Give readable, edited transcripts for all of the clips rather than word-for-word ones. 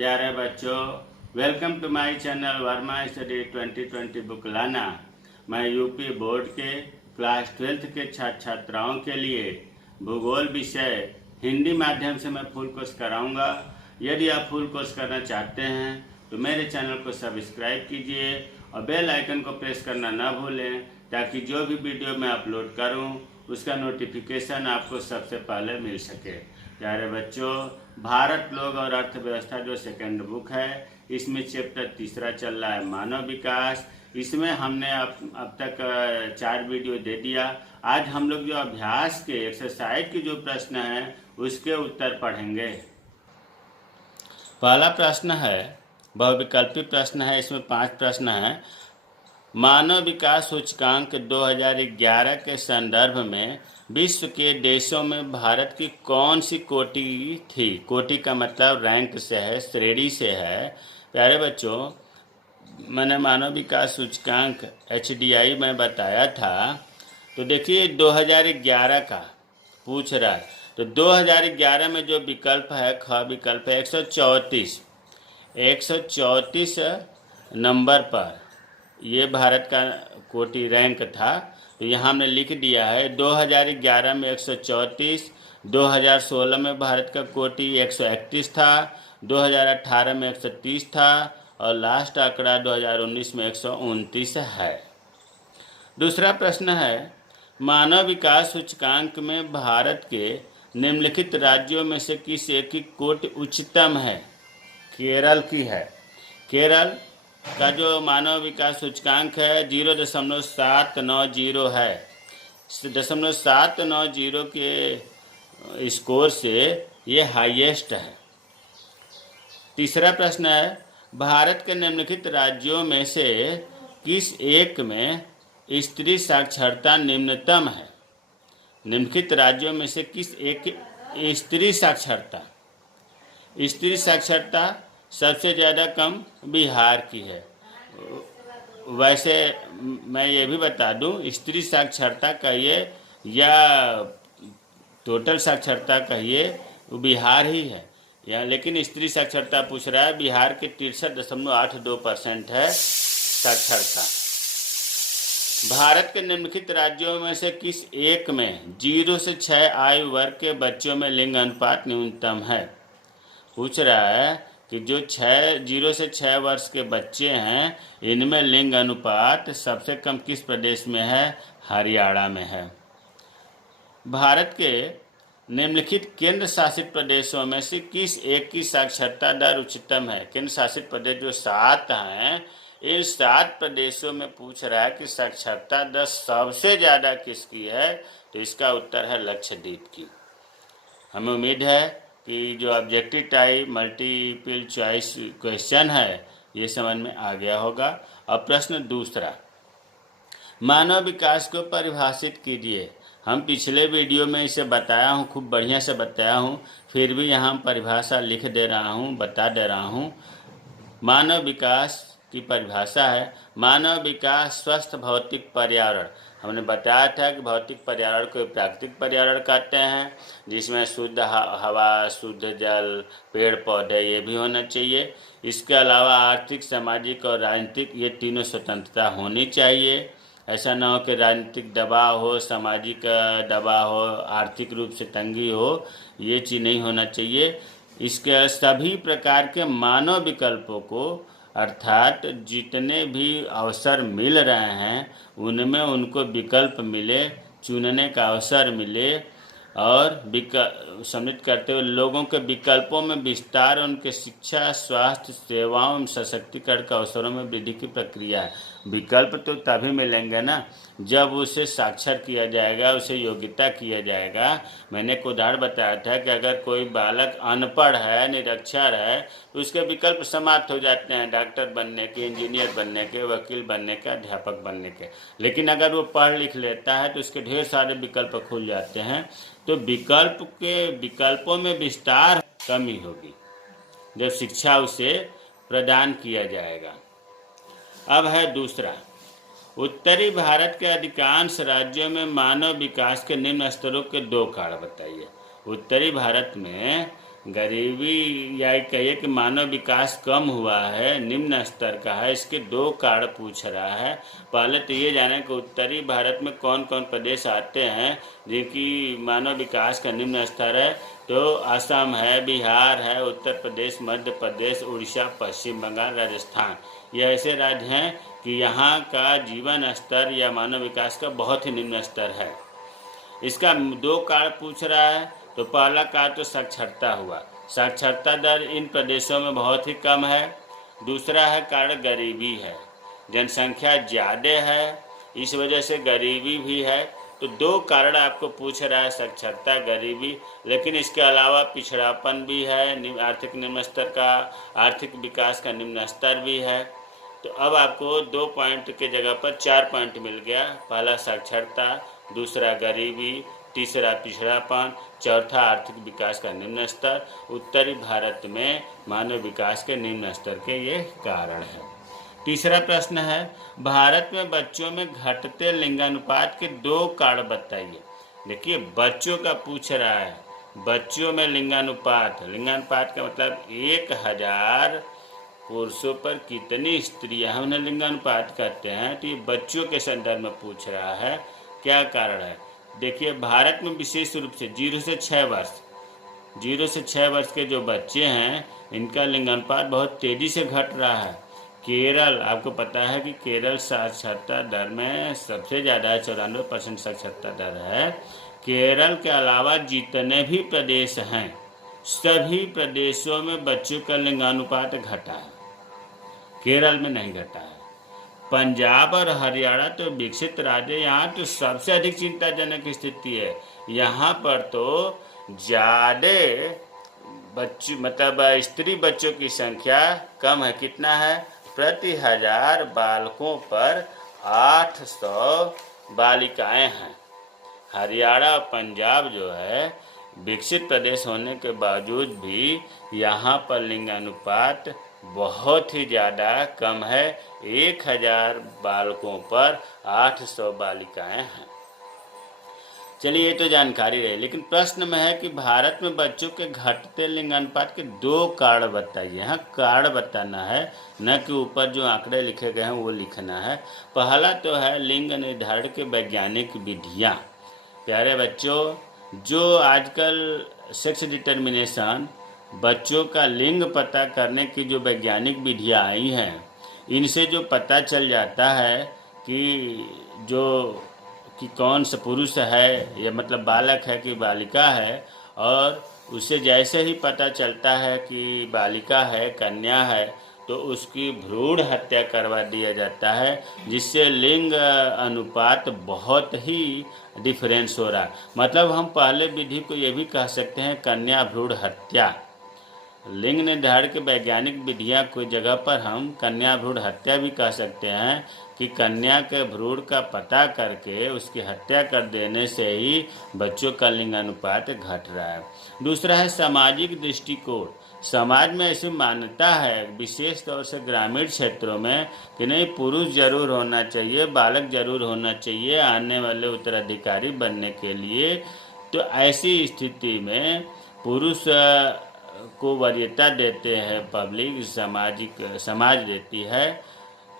प्यारे बच्चों, welcome to my channel Verma study 2020 book लाना। मैं यूपी बोर्ड के क्लास 12th के छात्र छात्राओं के लिए भूगोल विषय हिंदी माध्यम से मैं फुल कोर्स कराऊंगा। यदि आप फुल कोर्स करना चाहते हैं तो मेरे चैनल को सब्सक्राइब कीजिए और बेल आइकन को प्रेस करना ना भूलें, ताकि जो भी वीडियो मैं अपलोड करूं उसका नोटिफिकेशन आपको सबसे पहले मिल सके। प्यारे बच्चों, भारत, लोग और अर्थव्यवस्था जो सेकंड बुक है, इसमें चैप्टर तीसरा चल रहा है मानव विकास। इसमें हमने अब तक 4 वीडियो दे दिया। आज हम लोग जो अभ्यास के एक्सरसाइज के जो प्रश्न हैं उसके उत्तर पढ़ेंगे। पहला प्रश्न है बहुविकल्पी प्रश्न है। इसमें 5 प्रश्न हैं। मानव विकास सूचकांक 2011 के संदर्भ में विश्व के देशों में भारत की कौन सी कोटि थी? कोटि का मतलब रैंक से है, श्रेणी से है। प्यारे बच्चों, मैंने मानव विकास सूचकांक HDI में बताया था। तो देखिए 2011 का पूछ रहा है, तो 2011 में जो विकल्प है, ख विकल्प है 134 नंबर पर ये भारत का कोटि रैंक था। तो यहाँ हमने लिख दिया है 2011 में 134, 2016 में भारत का कोटि 131 था, 2018 में 130 था और लास्ट आंकड़ा 2019 में 129 है। दूसरा प्रश्न है, मानव विकास सूचकांक में भारत के निम्नलिखित राज्यों में से किस एक की कोटि उच्चतम है? केरल की है। केरल का जो मानव विकास सूचकांक है 0.790 है। 0.790 के स्कोर से ये हाईएस्ट है। तीसरा प्रश्न है, भारत के निम्नलिखित राज्यों में से किस एक में स्त्री साक्षरता निम्नतम है? निम्नलिखित राज्यों में से किस एक की स्त्री साक्षरता सबसे ज़्यादा कम बिहार की है। वैसे मैं ये भी बता दूं, स्त्री साक्षरता कहिए या टोटल साक्षरता कहिए, वो बिहार ही है या, लेकिन स्त्री साक्षरता पूछ रहा है। बिहार के 63.82% है साक्षरता। भारत के निम्नलिखित राज्यों में से किस एक में 0 से 6 आयु वर्ग के बच्चों में लिंग अनुपात न्यूनतम है? पूछ रहा है कि जो 0 से 6 वर्ष के बच्चे हैं, इनमें लिंग अनुपात सबसे कम किस प्रदेश में है? हरियाणा में है। भारत के निम्नलिखित केंद्र शासित प्रदेशों में से किस एक की साक्षरता दर उच्चतम है? केंद्र शासित प्रदेश जो 7 हैं, इन 7 प्रदेशों में पूछ रहा है कि साक्षरता दर सबसे ज़्यादा किसकी है? तो इसका उत्तर है लक्षद्वीप की। हमें उम्मीद है कि जो objective type multiple choice question है ये समझ में आ गया होगा। अब प्रश्न दूसरा, मानव विकास को परिभाषित कीजिए। हम पिछले वीडियो में इसे बताया हूँ, खूब बढ़िया से बताया हूँ, फिर भी यहाँ परिभाषा लिख दे रहा हूँ, बता दे रहा हूँ। मानव विकास की परिभाषा है, मानव विकास स्वस्थ भौतिक पर्यावरण। हमने बताया था कि भौतिक पर्यावरण को प्राकृतिक पर्यावरण कहते हैं, जिसमें शुद्ध हवा, शुद्ध जल, पेड़ पौधे ये भी होना चाहिए। इसके अलावा आर्थिक, सामाजिक और राजनीतिक ये तीनों स्वतंत्रता होनी चाहिए। ऐसा ना हो कि राजनीतिक दबाव हो, सामाजिक दबाव हो, आर्थिक रूप से तंगी हो, ये चीज़ नहीं होना चाहिए। इसके सभी प्रकार के मानव विकल्पों को, अर्थात जितने भी अवसर मिल रहे हैं उनमें उनको विकल्प मिले, चुनने का अवसर मिले और सम्मिलित करते हुए लोगों के विकल्पों में विस्तार, उनके शिक्षा, स्वास्थ्य सेवाओं एवं सशक्तिकरण के अवसरों में वृद्धि की प्रक्रिया है। विकल्प तो तभी मिलेंगे ना जब उसे साक्षर किया जाएगा, उसे योग्यता किया जाएगा। मैंने एक उदाहरण बताया था कि अगर कोई बालक अनपढ़ है, निरक्षर है, तो उसके विकल्प समाप्त हो जाते हैं, डॉक्टर बनने के, इंजीनियर बनने के, वकील बनने के, अध्यापक बनने के। लेकिन अगर वो पढ़ लिख लेता है तो उसके ढेर सारे विकल्प खुल जाते हैं। तो विकल्पों में विस्तार कमी होगी जब शिक्षा उसे प्रदान किया जाएगा। अब है दूसरा, उत्तरी भारत के अधिकांश राज्यों में मानव विकास के निम्न स्तरों के 2 कारण बताइए। उत्तरी भारत में गरीबी या कहिए कि मानव विकास कम हुआ है, निम्न स्तर का है, इसके दो कारण पूछ रहा है। पहले तो ये जाने कि उत्तरी भारत में कौन कौन प्रदेश आते हैं जिनकी मानव विकास का निम्न स्तर है। तो असम है, बिहार है, उत्तर प्रदेश, मध्य प्रदेश, उड़ीसा, पश्चिम बंगाल, राजस्थान। ये ऐसे राज्य हैं कि यहाँ का जीवन स्तर या मानव विकास का बहुत ही निम्न स्तर है। इसका दो कारण पूछ रहा है। तो पहला कारण तो साक्षरता हुआ, साक्षरता दर इन प्रदेशों में बहुत ही कम है। दूसरा है कारण गरीबी है, जनसंख्या ज़्यादा है, इस वजह से गरीबी भी है। तो दो कारण आपको पूछ रहा है, साक्षरता, गरीबी। लेकिन इसके अलावा पिछड़ापन भी है, आर्थिक निम्न स्तर का, आर्थिक विकास का निम्न स्तर भी है। तो अब आपको 2 पॉइंट के जगह पर 4 पॉइंट मिल गया। पहला साक्षरता, दूसरा गरीबी, तीसरा पिछड़ापन, चौथा आर्थिक विकास का निम्न स्तर। उत्तरी भारत में मानव विकास के निम्न स्तर के ये कारण है। तीसरा प्रश्न है, भारत में बच्चों में घटते लिंगानुपात के दो कारण बताइए। देखिए, बच्चों का पूछ रहा है, बच्चों में लिंगानुपात, लिंगानुपात का मतलब 1000 पुरुषों पर कितनी स्त्रियां हैं, उन्हें लिंगानुपात कहते हैं। तो ये बच्चों के संदर्भ में पूछ रहा है, क्या कारण है। देखिए, भारत में विशेष रूप से 0 से 6 वर्ष, 0 से 6 वर्ष के जो बच्चे हैं, इनका लिंगानुपात बहुत तेज़ी से घट रहा है। केरल, आपको पता है कि केरल साक्षरता दर में सबसे ज़्यादा है, 94% साक्षरता दर है। केरल के अलावा जितने भी प्रदेश हैं, सभी प्रदेशों में बच्चों का लिंगानुपात घटा है, केरल में नहीं घटा है। पंजाब और हरियाणा तो विकसित राज्य, यहाँ तो सबसे अधिक चिंताजनक स्थिति है। यहाँ पर तो ज़्यादा बच्चे, मतलब स्त्री बच्चों की संख्या कम है। कितना है? प्रति 1000 बालकों पर 800 बालिकाएं हैं। हरियाणा और पंजाब जो है विकसित प्रदेश होने के बावजूद भी यहाँ पर लिंगानुपात बहुत ही ज़्यादा कम है। 1000 बालकों पर 800 बालिकाएं हैं। चलिए, ये तो जानकारी रही, लेकिन प्रश्न में है कि भारत में बच्चों के घटते लिंगानुपात के दो कारण बताइए। यहाँ कारण बताना है, न कि ऊपर जो आंकड़े लिखे गए हैं वो लिखना है। पहला तो है लिंग निर्धारण के वैज्ञानिक विधियाँ। प्यारे बच्चों, जो आजकल सेक्स डिटर्मिनेशन, बच्चों का लिंग पता करने की जो वैज्ञानिक विधियाँ आई हैं, इनसे जो पता चल जाता है कि कौन सा पुरुष है, या मतलब बालक है कि बालिका है, और उससे जैसे ही पता चलता है कि बालिका है, कन्या है, तो उसकी भ्रूण हत्या करवा दिया जाता है, जिससे लिंग अनुपात बहुत ही डिफरेंस हो रहा है। मतलब हम पहले विधि को ये भी कह सकते हैं कन्या भ्रूण हत्या। लिंग निर्धारण के वैज्ञानिक विधियाँ कोई जगह पर हम कन्या भ्रूण हत्या भी कह सकते हैं, कि कन्या के भ्रूण का पता करके उसकी हत्या कर देने से ही बच्चों का लिंगानुपात घट रहा है। दूसरा है सामाजिक दृष्टिकोण। समाज में ऐसी मान्यता है, विशेष तौर से ग्रामीण क्षेत्रों में, कि नहीं, पुरुष जरूर होना चाहिए, बालक जरूर होना चाहिए आने वाले उत्तराधिकारी बनने के लिए। तो ऐसी स्थिति में पुरुष को वरीयता देते हैं पब्लिक, समाज देती है।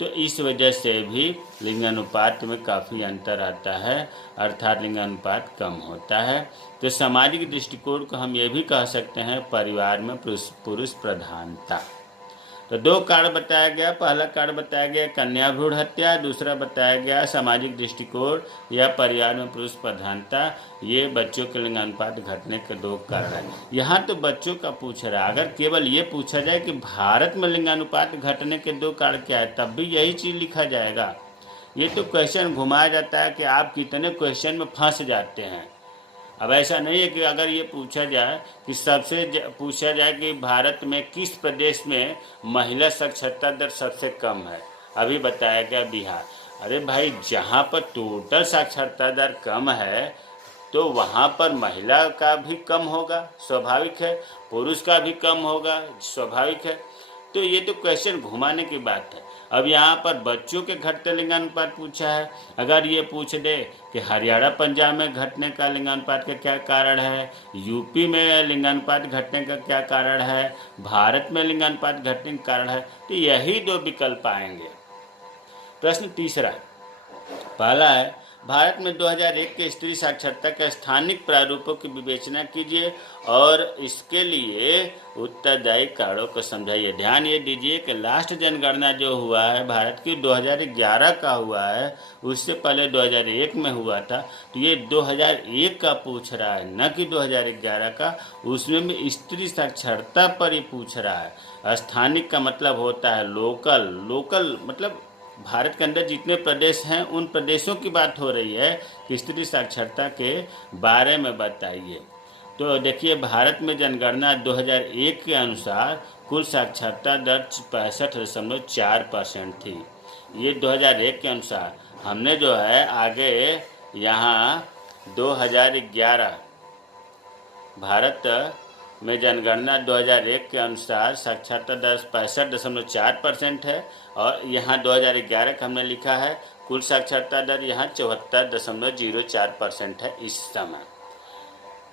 तो इस वजह से भी लिंगानुपात में काफ़ी अंतर आता है, अर्थात लिंगानुपात कम होता है। तो सामाजिक दृष्टिकोण को हम ये भी कह सकते हैं परिवार में पुरुष प्रधानता। तो दो कारण बताया गया। पहला कारण बताया गया कन्या भ्रूण हत्या, दूसरा बताया गया सामाजिक दृष्टिकोण या परिवार में पुरुष प्रधानता। ये बच्चों के लिंगानुपात घटने के दो कारण हैं। यहाँ तो बच्चों का पूछ रहा है। अगर केवल ये पूछा जाए कि भारत में लिंगानुपात घटने के दो कारण क्या है, तब भी यही चीज़ लिखा जाएगा। ये तो क्वेश्चन घुमाया जाता है कि आप कितने क्वेश्चन में फंस जाते हैं। अब ऐसा नहीं है कि अगर ये पूछा जाए कि पूछा जाए कि भारत में किस प्रदेश में महिला साक्षरता दर सबसे कम है, अभी बताया गया बिहार। अरे भाई, जहाँ पर टोटल साक्षरता दर कम है तो वहाँ पर महिला का भी कम होगा, स्वाभाविक है, पुरुष का भी कम होगा, स्वाभाविक है। तो ये तो क्वेश्चन घुमाने की बात है। अब यहाँ पर बच्चों के घटते लिंगानुपात पूछा है। अगर ये पूछ दे कि हरियाणा पंजाब में घटने का लिंगानुपात का क्या कारण है, यूपी में लिंगानुपात घटने का क्या कारण है, भारत में लिंगानुपात घटने का कारण है, तो यही दो विकल्प आएंगे। प्रश्न तीसरा, पहला है भारत में 2001 के स्त्री साक्षरता के स्थानिक प्रारूपों की विवेचना कीजिए और इसके लिए उत्तरदायी कारणों को समझाइए। ध्यान ये दीजिए कि लास्ट जनगणना जो हुआ है भारत की 2011 का हुआ है, उससे पहले 2001 में हुआ था। तो ये 2001 का पूछ रहा है, न कि 2011 का। उसमें भी स्त्री साक्षरता पर ही पूछ रहा है। स्थानिक का मतलब होता है लोकल। लोकल मतलब भारत के अंदर जितने प्रदेश हैं उन प्रदेशों की बात हो रही है कि स्त्री साक्षरता के बारे में बताइए। तो देखिए, भारत में जनगणना 2001 के अनुसार कुल साक्षरता दर 65.4% थी। ये 2001 के अनुसार। हमने जो है आगे यहाँ 2011 भारत में जनगणना 2001 के अनुसार साक्षरता दर 65.4% है और यहाँ 2011 का हमने लिखा है कुल साक्षरता दर यहाँ 74.04% है इस समय।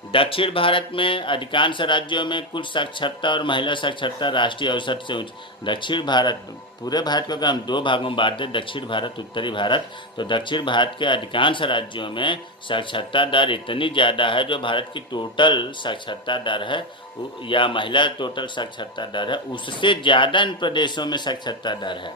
दक्षिण भारत में अधिकांश राज्यों में कुल साक्षरता और महिला साक्षरता राष्ट्रीय औसत से उच्च। दक्षिण भारत, पूरे भारत को अगर हम दो भागों में बांट दें, दक्षिण भारत उत्तरी भारत, तो दक्षिण भारत के अधिकांश राज्यों में साक्षरता दर इतनी ज़्यादा है जो भारत की टोटल साक्षरता दर है या महिला टोटल साक्षरता दर है उससे ज़्यादा इन प्रदेशों में साक्षरता दर है।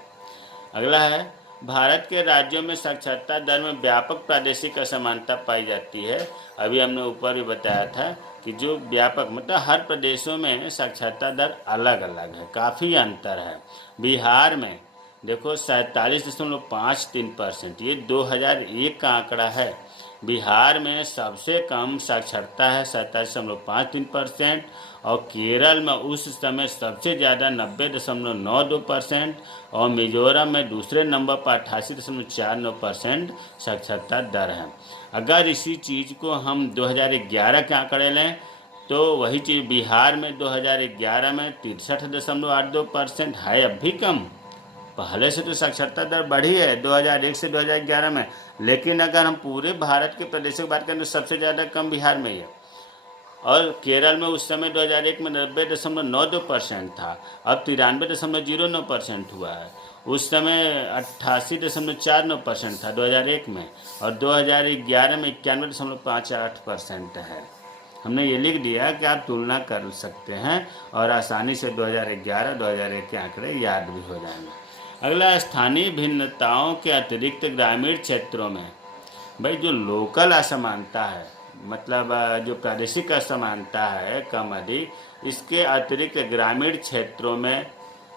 अगला है भारत के राज्यों में साक्षरता दर में व्यापक प्रादेशिक असमानता पाई जाती है। अभी हमने ऊपर भी बताया था कि जो व्यापक मतलब हर प्रदेशों में साक्षरता दर अलग अलग है, काफ़ी अंतर है। बिहार में देखो 47.53%, ये 2001 का आंकड़ा है। बिहार में सबसे कम साक्षरता है 47.53% और केरल में उस समय सबसे ज़्यादा 90.92% और मिजोरम में दूसरे नंबर पर 88.49% साक्षरता दर है। अगर इसी चीज़ को हम 2011 के आंकड़े लें तो वही चीज़ बिहार में 2011 में 63.82% है, अब भी कम। पहले से तो साक्षरता दर बढ़ी है 2001 से 2011 में, लेकिन अगर हम पूरे भारत के प्रदेशों की बात करें तो सबसे ज़्यादा कम बिहार में ही है। और केरल में उस समय 2001 में 90.92% था, अब 93.09% हुआ है। उस समय 88.49% था 2001 में और 2011 में 91.58% है। हमने ये लिख दिया कि आप तुलना कर सकते हैं और आसानी से 2011-2001 के आंकड़े याद भी हो जाएंगे। अगला, स्थानीय भिन्नताओं के अतिरिक्त ग्रामीण क्षेत्रों में, भाई जो लोकल असमानता है मतलब जो प्रादेशिक असमानता है कम अधिक, इसके अतिरिक्त ग्रामीण क्षेत्रों में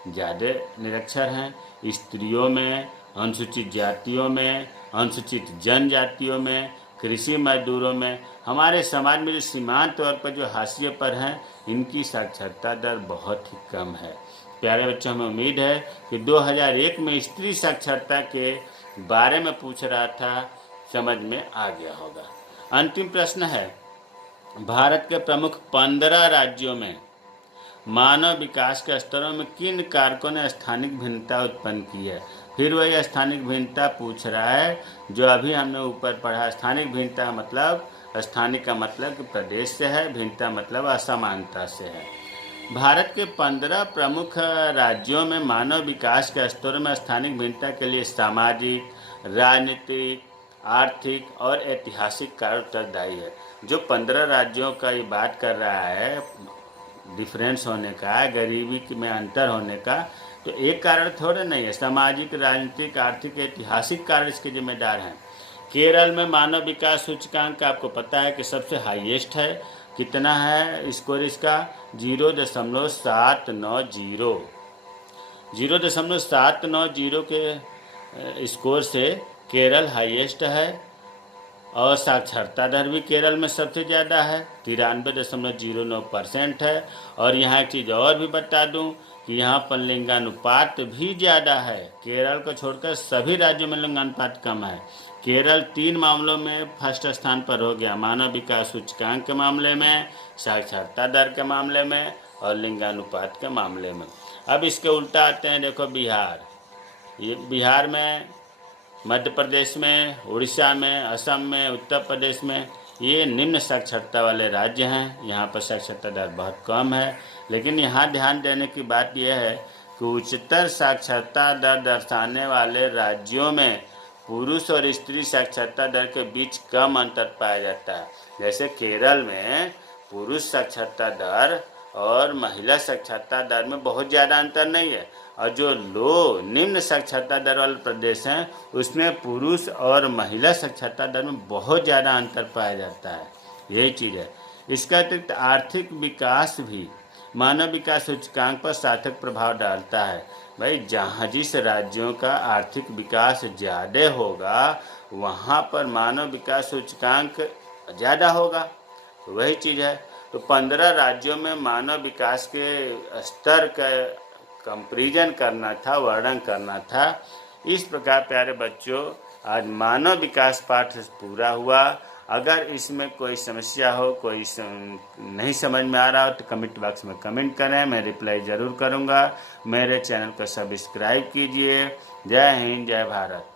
ज़्यादा निरक्षर हैं। स्त्रियों में, अनुसूचित जातियों में, अनुसूचित जनजातियों में, कृषि मजदूरों में, हमारे समाज में जो सीमांत तौर पर जो हाशिए पर हैं इनकी साक्षरता दर बहुत ही कम है। प्यारे बच्चों, हमें उम्मीद है कि 2001 में स्त्री साक्षरता के बारे में पूछ रहा था, समझ में आ गया होगा। अंतिम प्रश्न है, भारत के प्रमुख 15 राज्यों में मानव विकास के स्तरों में किन कारकों ने स्थानिक भिन्नता उत्पन्न की है। फिर वही स्थानिक भिन्नता पूछ रहा है जो अभी हमने ऊपर पढ़ा। स्थानिक भिन्नता मतलब, स्थानिक का मतलब कि प्रदेश से है, भिन्नता मतलब असमानता से है। भारत के 15 प्रमुख राज्यों में मानव विकास के स्तरों में स्थानिक भिन्नता के लिए सामाजिक, राजनीतिक, आर्थिक और ऐतिहासिक कारण उत्तरदायी है। जो 15 राज्यों का ये बात कर रहा है डिफरेंस होने का, गरीबी में अंतर होने का, तो एक कारण थोड़ा नहीं है। सामाजिक, राजनीतिक, आर्थिक, ऐतिहासिक कारण इसके जिम्मेदार हैं। केरल में मानव विकास सूचकांक आपको पता है कि सबसे हाईएस्ट है। कितना है स्कोर इसका? 0.790। 0.790 के स्कोर से केरल हाईएस्ट है और साक्षरता दर भी केरल में सबसे ज़्यादा है, 93.09% है। और यहाँ एक चीज़ और भी बता दूँ कि यहाँ पर लिंगानुपात भी ज़्यादा है। केरल को छोड़कर सभी राज्यों में लिंगानुपात कम है। केरल 3 मामलों में फर्स्ट स्थान पर हो गया, मानव विकास सूचकांक के मामले में, साक्षरता दर के मामले में और लिंगानुपात के मामले में। अब इसके उल्टा आते हैं, देखो बिहार। ये बिहार में, मध्य प्रदेश में, उड़ीसा में, असम में, उत्तर प्रदेश में, ये निम्न साक्षरता वाले राज्य हैं। यहाँ पर साक्षरता दर बहुत कम है। लेकिन यहाँ ध्यान देने की बात यह है कि उच्चतर साक्षरता दर दर्शाने वाले राज्यों में पुरुष और स्त्री साक्षरता दर के बीच कम अंतर पाया जाता है। जैसे केरल में पुरुष साक्षरता दर और महिला साक्षरता दर में बहुत ज़्यादा अंतर नहीं है, और जो निम्न साक्षरता दर वाले प्रदेश हैं उसमें पुरुष और महिला साक्षरता दर में बहुत ज़्यादा अंतर पाया जाता है। यही चीज़ है। इसका अतिरिक्त आर्थिक विकास भी मानव विकास सूचकांक पर सार्थक प्रभाव डालता है। भाई, जहाँ जिस राज्यों का आर्थिक विकास ज़्यादा होगा वहाँ पर मानव विकास सूचकांक ज़्यादा होगा। वही चीज़ है। तो 15 राज्यों में मानव विकास के स्तर का कंपैरिजन करना था, वर्णन करना था। इस प्रकार प्यारे बच्चों, आज मानव विकास पाठ पूरा हुआ। अगर इसमें कोई समस्या हो, कोई नहीं समझ में आ रहा हो तो कमेंट बॉक्स में कमेंट करें, मैं रिप्लाई ज़रूर करूँगा। मेरे चैनल को सब्सक्राइब कीजिए। जय हिंद, जय भारत।